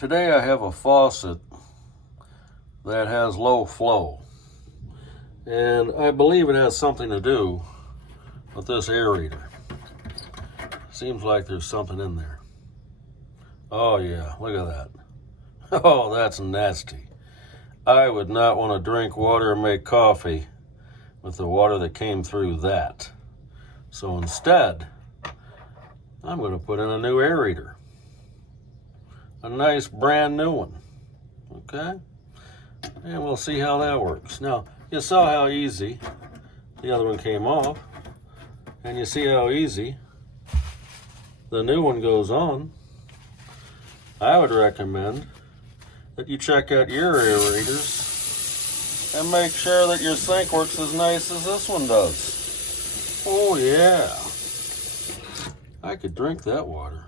Today I have a faucet that has low flow, and I believe it has something to do with this aerator. Seems like there's something in there. Oh yeah, look at that. Oh, that's nasty. I would not want to drink water or make coffee with the water that came through that. So instead, I'm going to put in a new aerator. A nice brand new one. Okay? And we'll see how that works. Now, you saw how easy the other one came off. And you see how easy the new one goes on. I would recommend that you check out your aerators and make sure that your sink works as nice as this one does. Oh yeah. I could drink that water.